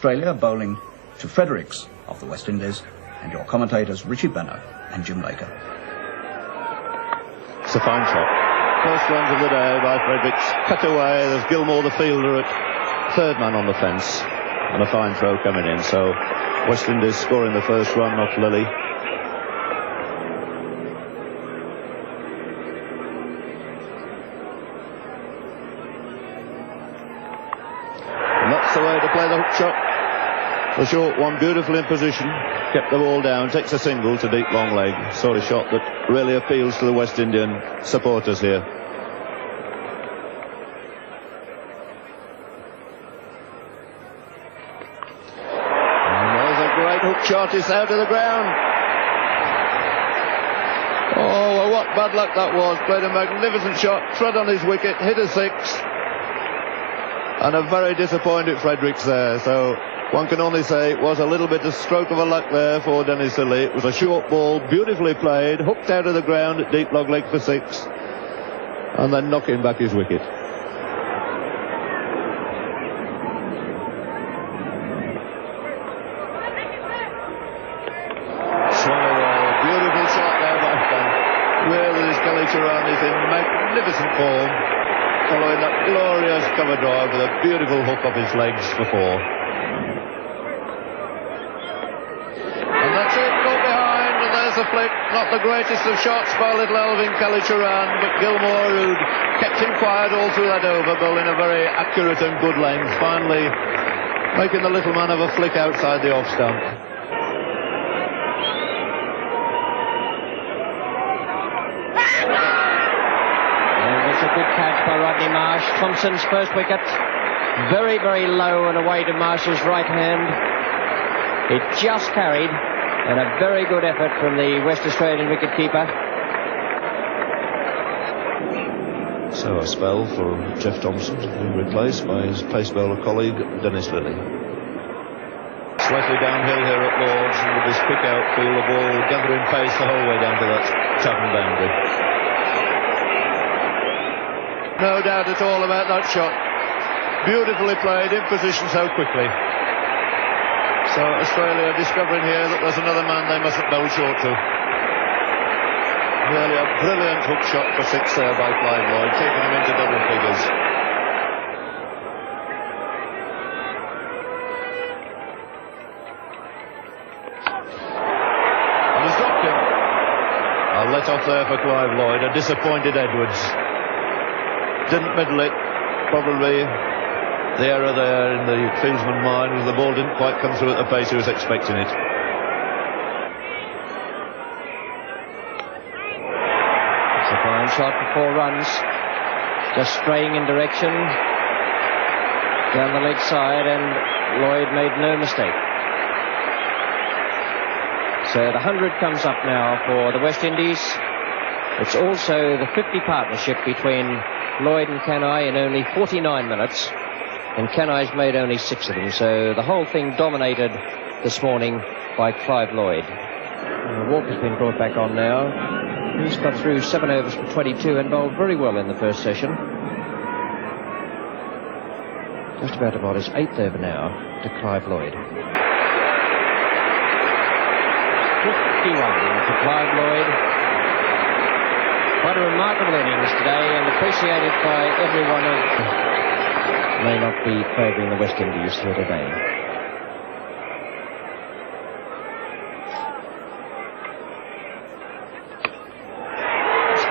Australia bowling to Fredericks of the West Indies, and your commentators Richie Benner and Jim Laker. It's a fine shot. First runs of the day by Fredericks. Cut away. There's Gilmore, the fielder, at third man on the fence. And a fine throw coming in. So West Indies scoring the first run off Lilly. And that's the way to play the hook shot. The short one, beautifully in position, kept the ball down, takes a single to deep long leg. Sort of shot that really appeals to the West Indian supporters here. And there's a great hook shot. It's out of the ground. Oh, well, what bad luck that was. Played a magnificent shot, trod on his wicket, hit a six. And a very disappointed Fredericks there. So one can only say it was a little bit of stroke of a luck there for Dennis Lilly. It was a short ball, beautifully played, hooked out of the ground at deep long leg for six, and then knocking back his wicket. Swung away, beautiful shot there by Stan. Really, this Hghlights is in magnificent form, following that glorious cover drive with a beautiful hook off his legs for four. A flick, not the greatest of shots by little Alvin Hghlights, but Gilmore, who kept him quiet all through that over, bowling a very accurate and good length, finally making the little man have a flick outside the off stump. And it's a good catch by Rodney Marsh. Thompson's first wicket, very, very low and away to Marsh's right hand. It just carried. And a very good effort from the West Australian wicketkeeper. So a spell for Jeff Thompson, being replaced by his pace bowler colleague Dennis Lilly. Slightly downhill here at Lord's, and with this quick outfield, the ball gathering pace the whole way down to that Chatham boundary. No doubt at all about that shot. Beautifully played, in position so quickly. So Australia discovering here that there's another man they mustn't bowl short to. Really a brilliant hook shot for six there by Clive Lloyd, taking him into double figures. And he's dropped him. A let off there for Clive Lloyd, a disappointed Edwards. Didn't middle it, probably. The error there in the fieldsman's mind was the ball didn't quite come through at the pace he was expecting it. It's a fine shot for 4 runs. Just straying in direction down the leg side, and Lloyd made no mistake. So the 100 comes up now for the West Indies. It's also the 50 partnership between Lloyd and Kanhai in only 49 minutes. And Kanhai's made only 6 of them, so the whole thing dominated this morning by Clive Lloyd. Walker's been brought back on now. He's got through 7 overs for 22 and bowled very well in the first session. Just about to bowl his 8th over now to Clive Lloyd. 51 to Clive Lloyd. Quite a remarkable innings today, and appreciated by everyone who may not be favouring the West Indies here today.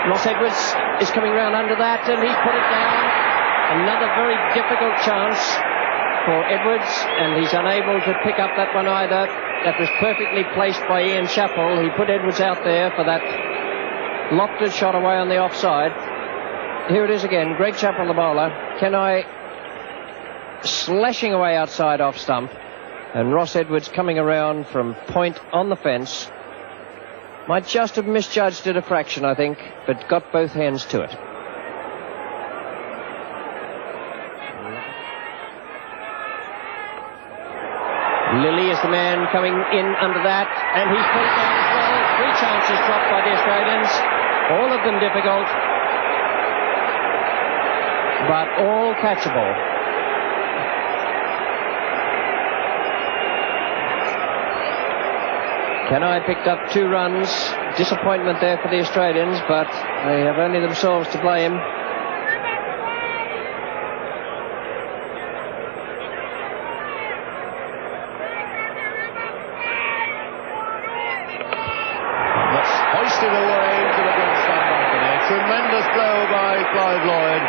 Ross Edwards is coming round under that, and he's put it down. Another very difficult chance for Edwards, and he's unable to pick up that one either. That was perfectly placed by Ian Chappell. He put Edwards out there for that lofted shot away on the offside. Here it is again. Greg Chappell, the bowler. Kanhai slashing away outside off stump, and Ross Edwards coming around from point on the fence. Might just have misjudged it a fraction, I think, but got both hands to it. Lilly is the man coming in under that, and he's put it down as well. 3 chances dropped by the Australians, all of them difficult, but all catchable. Kenai picked up 2 runs. Disappointment there for the Australians, but they have only themselves to blame. That's hoisted away into the grandstand balcony. A tremendous blow by Clive Lloyd.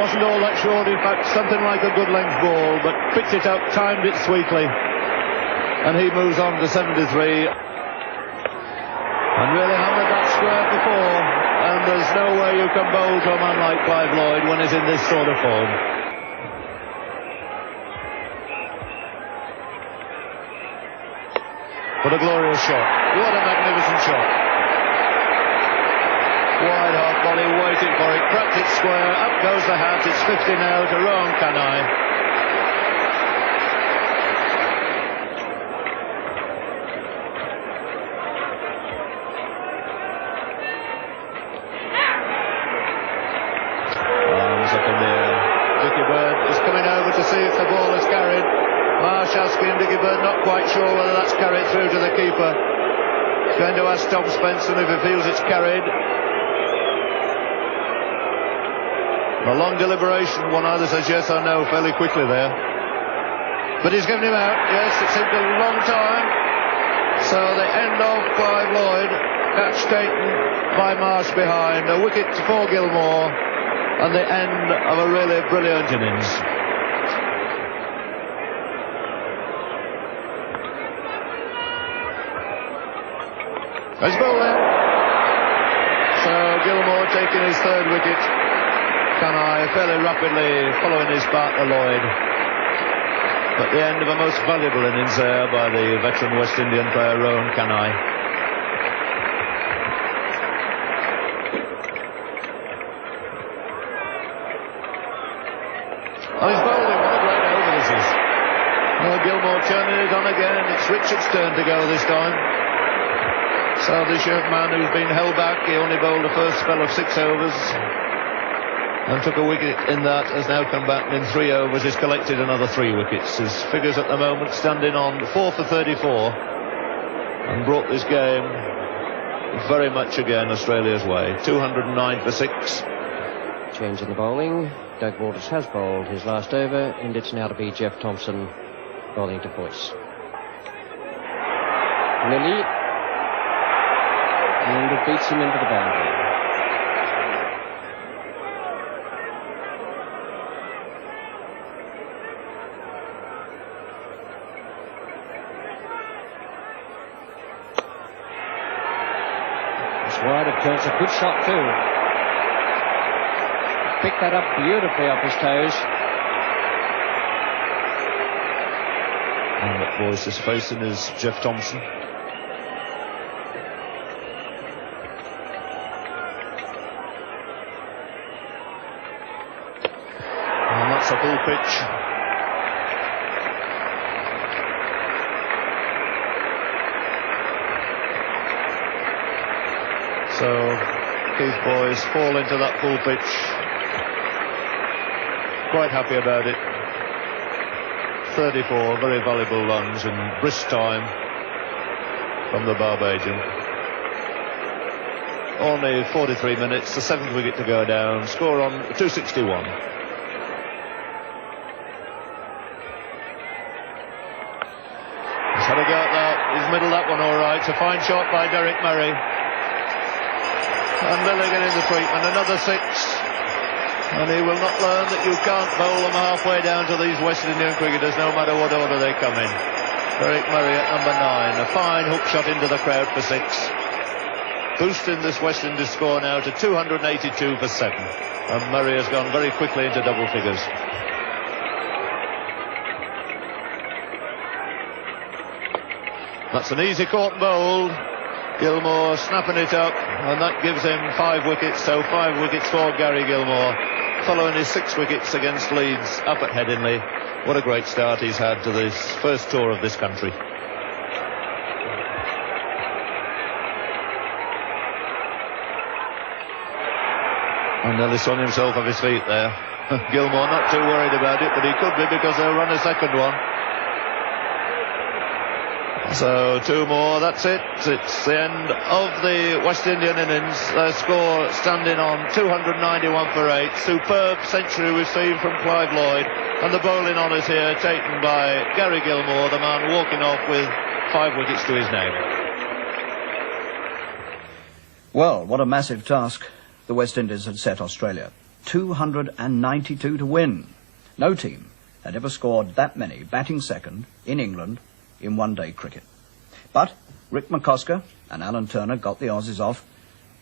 Wasn't all that short, in fact, something like a good length ball, but picked it up, timed it sweetly, and he moves on to 73. And really hammered that square before, and there's no way you can bowl to a man like Clive Lloyd when he's in this sort of form. What a glorious shot. What a magnificent shot. Wide half volley, waiting for it, cracked it square, up goes the hat, it's 50 now to Rohan Kanai. Arms up in the air. Dickie Bird is coming over to see if the ball is carried. Marsh asking Dickie Bird, not quite sure whether that's carried through to the keeper. He's going to ask Tom Spencer if he feels it's carried. A long deliberation, one either says yes or no fairly quickly there. But he's given him out, yes, it seemed a long time. So the end of Clive Lloyd, catch taken by Marsh behind, a wicket for Gilmore, and the end of a really brilliant innings. He's bowling. So Gilmore taking his 3rd wicket. Kanai fairly rapidly following his partner Lloyd. But the end of a most valuable innings there by the veteran West Indian player Rohan Kanai. And he's bowling. What a great over this is. Well, Gilmore turning it on again. It's Richard's turn to go this time. So this young man who's been held back, he only bowled the first spell of 6 overs. And took a wicket in that, has now come back and in 3 overs he's collected another 3 wickets. His figures at the moment standing on 4 for 34 and brought this game very much again Australia's way. 209 for 6. Change in the bowling. Doug Waters has bowled his last over, and it's now to be Jeff Thompson bowling to Boyce. Lilly, and it beats him into the boundary. Wide of Jones, a good shot too. Picked that up beautifully off his toes. And what Boyce is facing is Jeff Thompson. And that's a full pitch. So Keith Boyce fall into that full pitch. Quite happy about it. 34 very valuable runs in brisk time from the Barbadian. Only 43 minutes, the 7th wicket to go down. Score on 261. He's had a go at that. He's middled that one all right. It's a fine shot by Derek Murray. And Lilly getting the treatment, another 6. And he will not learn that you can't bowl them halfway down to these West Indian cricketers, no matter what order they come in. Derek Murray at number 9, a fine hook shot into the crowd for 6. Boosting this West Indies score now to 282 for 7. And Murray has gone very quickly into double figures. That's an easy caught and bowled. Gilmore snapping it up, and that gives him 5 wickets, so 5 wickets for Gary Gilmore, following his 6 wickets against Leeds up at Headingley. What a great start he's had to this first tour of this country. And nearly swung himself off his feet there. Gilmore not too worried about it, but he could be, because they'll run a second one. So 2 more, that's it. It's the end of the West Indian innings. Their score standing on 291 for 8. Superb century we've seen from Clive Lloyd. And the bowling honours here taken by Gary Gilmore, the man walking off with 5 wickets to his name. Well, what a massive task the West Indies had set Australia. 292 to win. No team had ever scored that many batting second in England in one-day cricket. But Rick McCosker and Alan Turner got the Aussies off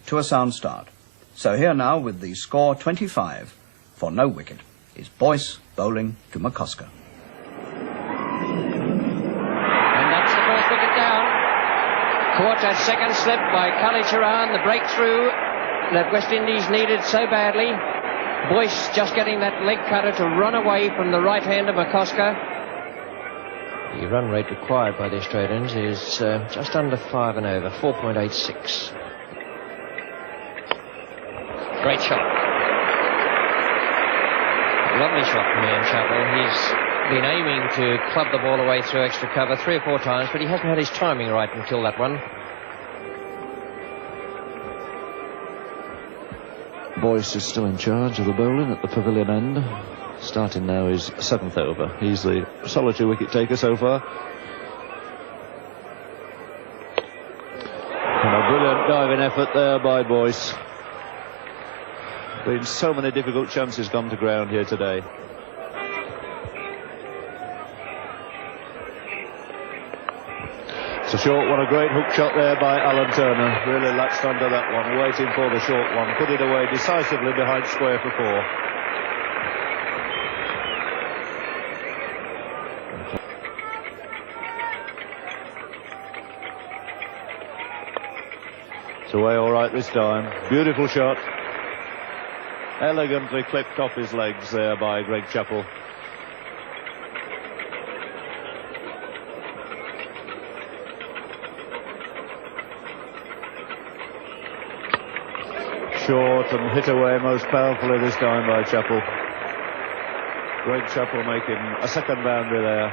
to a sound start. So here now with the score 25 for no wicket is Boyce bowling to McCosker. And that's the first wicket down. Caught at second slip by Hghlights, the breakthrough that West Indies needed so badly. Boyce just getting that leg cutter to run away from the right hand of McCosker. The run rate required by the Australians is just under 5 and over, 4.86. Great shot. Lovely shot from Ian Chappell. He's been aiming to club the ball away through extra cover 3 or 4 times, but he hasn't had his timing right until that one. Boyce is still in charge of the bowling at the pavilion end. Starting now his 7th over. He's the solitary wicket taker so far. And a brilliant diving effort there by Boyce. Been so many difficult chances gone to ground here today. It's a short one, a great hook shot there by Alan Turner. Really latched onto that one, waiting for the short one. Put it away decisively behind square for 4. It's away all right this time. Beautiful shot. Elegantly clipped off his legs there by Greg Chappell. Short and hit away most powerfully this time by Chappell. Greg Chappell making a second boundary there.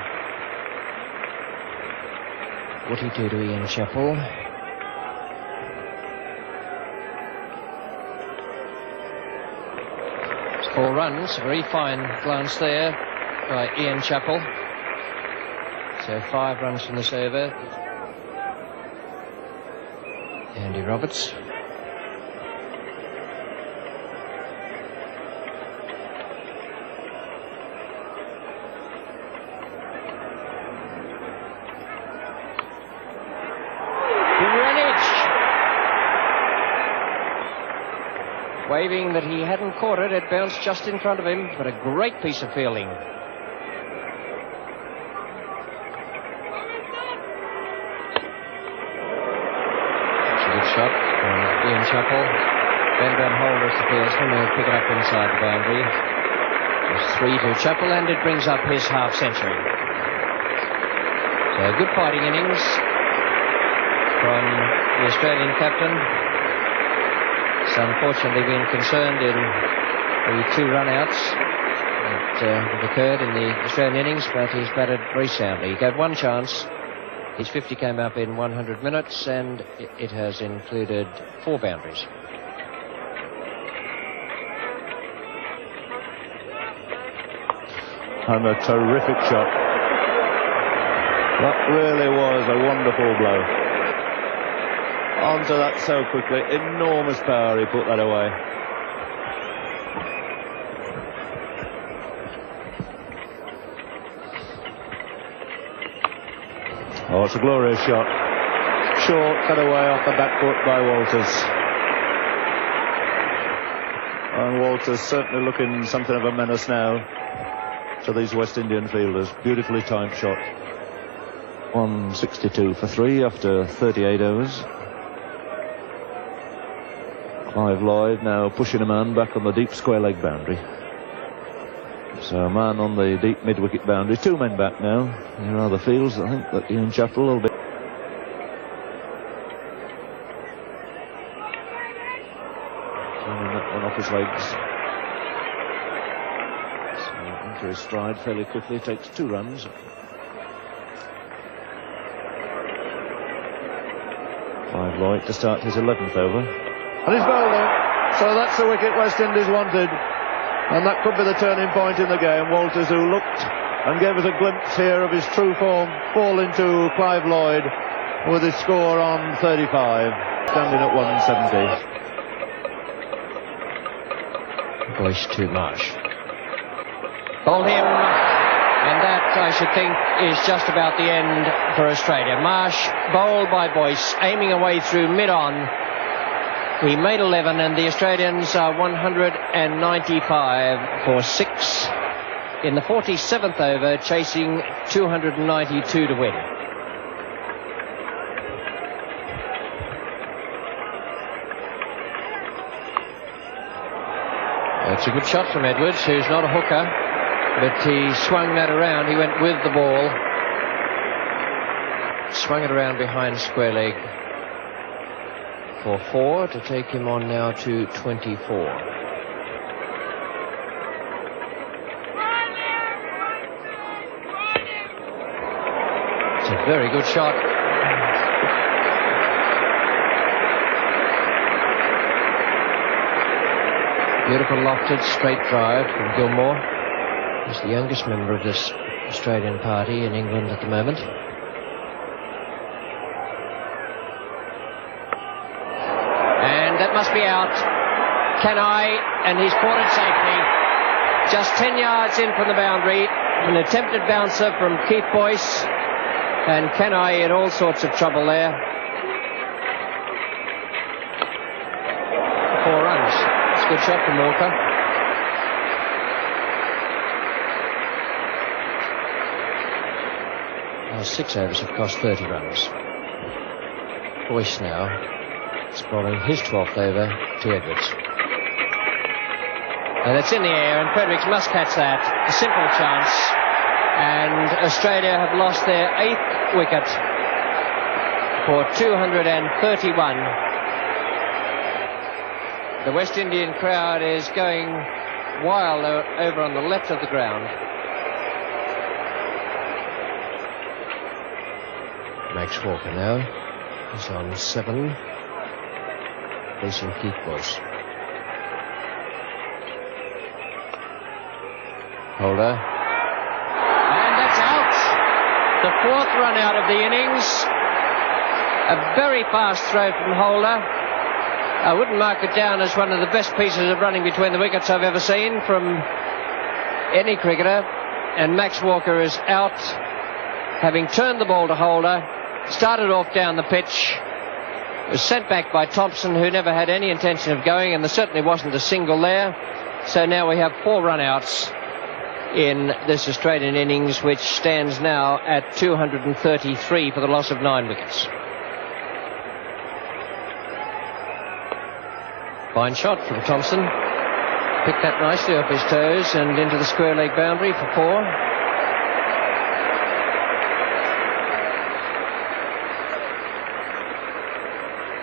What did he do to Ian Chappell? It's 4 runs, very fine glance there by Ian Chappell. So 5 runs from this over. Andy Roberts. Waving that he hadn't caught it, it bounced just in front of him, but a great piece of fielding. That's a good shot from Ian Chappell. Ben Van Holder is the fieldsman who will pick it up inside the boundary. Just 3 to Chappell, and it brings up his half-century. So a good fighting innings from the Australian captain. He's unfortunately been concerned in the 2 run-outs that have occurred in the Australian innings, but he's batted very soundly. He gave 1 chance. His 50 came up in 100 minutes, and it has included 4 boundaries. And a terrific shot. That really was a wonderful blow. Onto that so quickly. Enormous power, he put that away. Oh, it's a glorious shot. Short, cut away off the back foot by Walters. And Walters certainly looking something of a menace now to these West Indian fielders. Beautifully timed shot. 162 for 3 after 38 overs. Clive Lloyd now pushing a man back on the deep square leg boundary. So a man on the deep mid-wicket boundary. 2 men back now. Here are the fields. I think that Ian Chappell will be. Turning that one off his legs. So into his stride fairly quickly. Takes 2 runs. Clive Lloyd to start his 11th over. And he's bowled it. So that's the wicket West Indies wanted. And that could be the turning point in the game. Walters, who looked and gave us a glimpse here of his true form, fall into Clive Lloyd with his score on 35, standing at 170. Boyce to Marsh. Bowled him, and that, I should think, is just about the end for Australia. Marsh bowled by Boyce, aiming away through mid-on. He made 11, and the Australians are 195 for 6 in the 47th over, chasing 292 to win. It's a good shot from Edwards, who's not a hooker, but he swung that around. He went with the ball, swung it around behind square leg for 4 to take him on now to 24. It's a very good shot. Beautiful lofted straight drive from Gilmore. He's the youngest member of this Australian party in England at the moment. And that must be out. Kanhai, and he's caught it safely. Just 10 yards in from the boundary. An attempted bouncer from Keith Boyce. And Kanhai in all sorts of trouble there. 4 runs. It's a good shot from Walker. Our 6 overs have cost 30 runs. Boyce now is bowling his 12th over to Edwards. And it's in the air, and Fredericks must catch that. A simple chance. And Australia have lost their 8th wicket for 231. The West Indian crowd is going wild over on the left of the ground. Max Walker now is on 7, facing Keith Boyce. Holder. And that's out. The 4th run out of the innings. A very fast throw from Holder. I wouldn't mark it down as one of the best pieces of running between the wickets I've ever seen from any cricketer. And Max Walker is out, having turned the ball to Holder. Started off down the pitch. Was sent back by Thompson, who never had any intention of going, and there certainly wasn't a single there. So now we have 4 run-outs in this Australian innings, which stands now at 233 for the loss of 9 wickets. Fine shot from Thompson. Picked that nicely off his toes and into the square leg boundary for 4.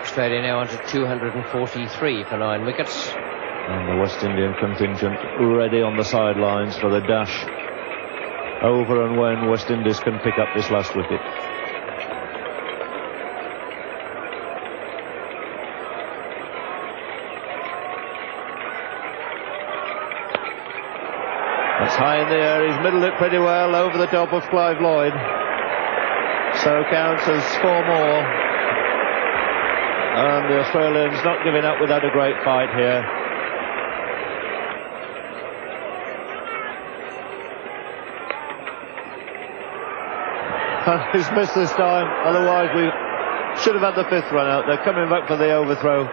Australia now on to 243 for 9 wickets. And the West Indian contingent ready on the sidelines for the dash over and when West Indies can pick up this last wicket. That's high in the air. He's middled it pretty well over the top of Clive Lloyd. So counts as 4 more. And the Australians not giving up without a great fight here. And he's missed this time, otherwise we should have had the 5th run out. They're coming back for the overthrow.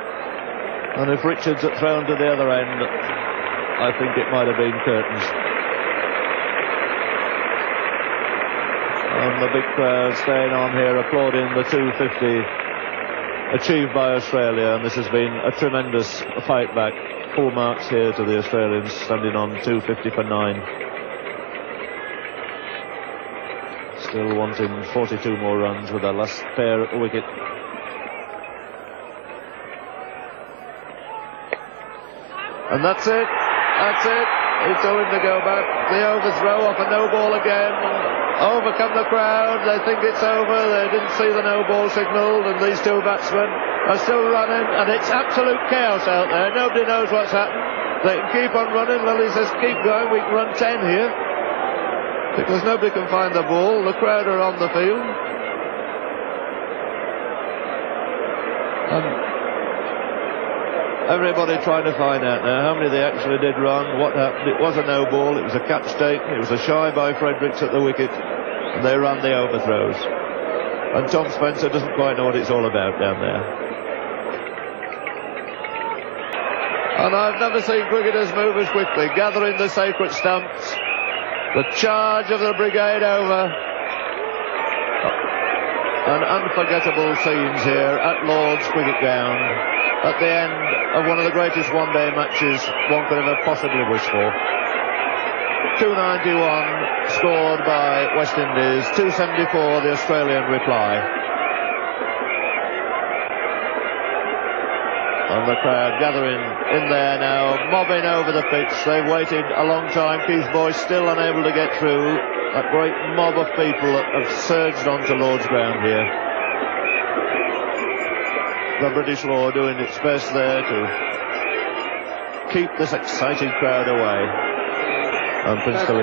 And if Richards had thrown to the other end, I think it might have been curtains. And the big crowd staying on here applauding the 250 achieved by Australia, and this has been a tremendous fight back. 4 marks here to the Australians, standing on 250 for 9. Still wanting 42 more runs with their last pair at the wicket. And that's it. That's it. He told him to go back. The overthrow off a no ball again. And Over come the crowd. They think it's over. They didn't see the no ball signalled, and these two batsmen are still running, and it's absolute chaos out there. Nobody knows what's happened. They can keep on running. Lily says, keep going. We can run 10 here. Because nobody can find the ball. The crowd are on the field. Everybody trying to find out now how many they actually did run, what happened. It was a no ball, it was a catch taken, it was a shy by Fredericks at the wicket, and they ran the overthrows. And Tom Spencer doesn't quite know what it's all about down there. And I've never seen cricketers move as quickly, gathering the sacred stumps. The charge of the brigade over. And unforgettable scenes here at Lord's Cricket Ground at the end of one of the greatest one-day matches one could ever possibly wish for. 291 scored by West Indies, 274 the Australian reply. And the crowd gathering in there now, mobbing over the pitch. They've waited a long time. Keith Boyce still unable to get through. A great mob of people that have surged onto Lord's ground here. The British law doing its best there to keep this excited crowd away. And Prince Philip